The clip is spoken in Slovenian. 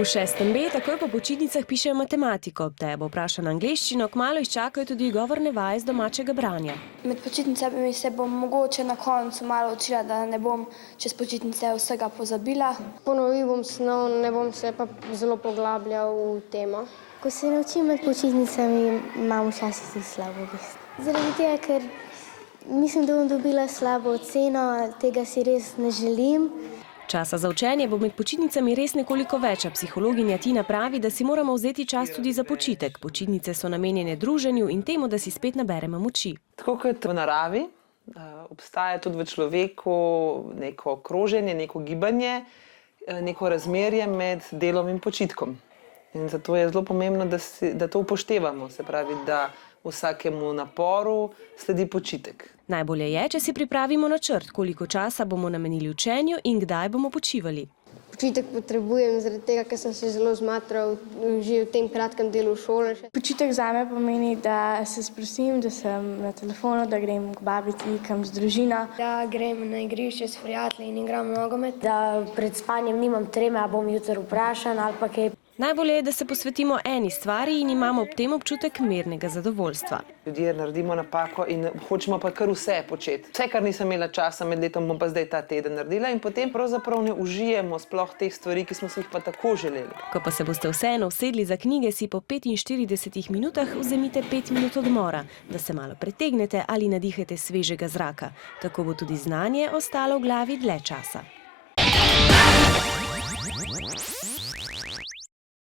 V 6B takoj po počitnicah pišejo matematiko, te bo vprašana angleščino, kmalu izčakajo tudi govorne vaje z domačega branja. Med počitnicami se bom mogoče na koncu malo učila, da ne bom čez počitnice vsega pozabila. Ponovil bom snov, ne bom se pa zelo poglabljal v temo. Ko se naučim med počitnicami, imam včasih tudi slabo vest. Zaradi tega, ker mislim, da bom dobila slabo oceno, tega si res ne želim. Časa za učenje bo med počitnicami res nekoliko več, a psihologinja Tina pravi, da si moramo vzeti čas tudi za počitek. Počitnice so namenjene druženju in temu, da si spet naberemo moči. Tako kot v naravi, obstaja tudi v človeku neko kroženje, neko gibanje, neko razmerje med delom in počitkom. In zato je zelo pomembno, da to upoštevamo, se pravi, da vsakemu naporu sledi počitek. Najbolje je, če si pripravimo načrt, koliko časa bomo namenili učenju in kdaj bomo počivali. Počitek potrebujem zaradi tega, ker sem se zelo zmatral že v tem kratkem delu šole. Počitek zame pomeni, da se sprostim, da sem na telefonu, da grem k babici, kam z družino. Da grem na igrišče s prijatelji in igram nogomet. Da pred spanjem nimam treme, a bom jutri vprašan ali pa kaj. Najbolje je, da se posvetimo eni stvari in imamo ob tem občutek mirnega zadovoljstva. Ljudje naredimo napako in hočemo pa kar vse početi. Vse, kar nisem imela časa med letom, bom pa zdaj ta teden naredila in potem pravzaprav ne užijemo sploh teh stvari, ki smo si jih pa tako želeli. Ko pa se boste vseeno usedli za knjige, si po 45 minutah vzemite 5 minut odmora, da se malo pretegnete ali nadihate svežega zraka. Tako bo tudi znanje ostalo v glavi dlje časa.